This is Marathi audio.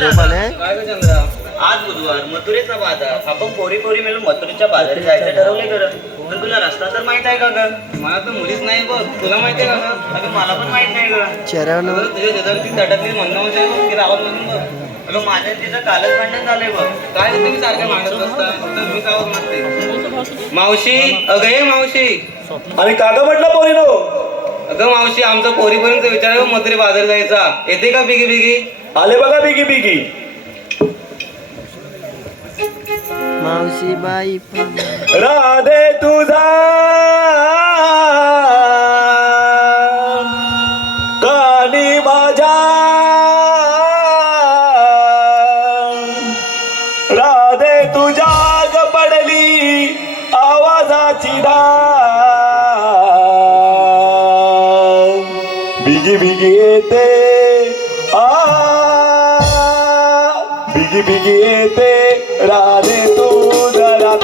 गोपाल आहे. काय ग चंद्रा आज बुधवार मथुरेचा बाजार. आपण पोरी पोरी मिळून मथुरेच्या बाजारी जायचं पण तुला रस्ता तर माहीत आहे का ग? मला तर मुलीच नाही बघ. तुला माहिती आहे का ग? अगं मला पण माहीत नाही ग. अगं, तुझ्या शेजारची तटातली म्हणणं होते बघ की रावण म्हणून बघ. अगं माझ्या तिचं कालच भांडण झालंय बघ. काय रे तुम्ही सारखं मागत बसता? फक्त मी कावत मागते मावशी अगं हे मावशी. आणि काका म्हटलं पोरीनो? अगं मावशी आमचा पोरीपर्यंत विचार आहे बघ, मथुरे बाजार जायचा. येते का बिगी बिगी आले बघा बिगी बिगी. मावशी बाई राधे तुझा. कानी माझ्या. राधे तुझ्या ग पडली आवाजाची धार. बिगी बिगी येते. जिंदगी ते राधे तू जरा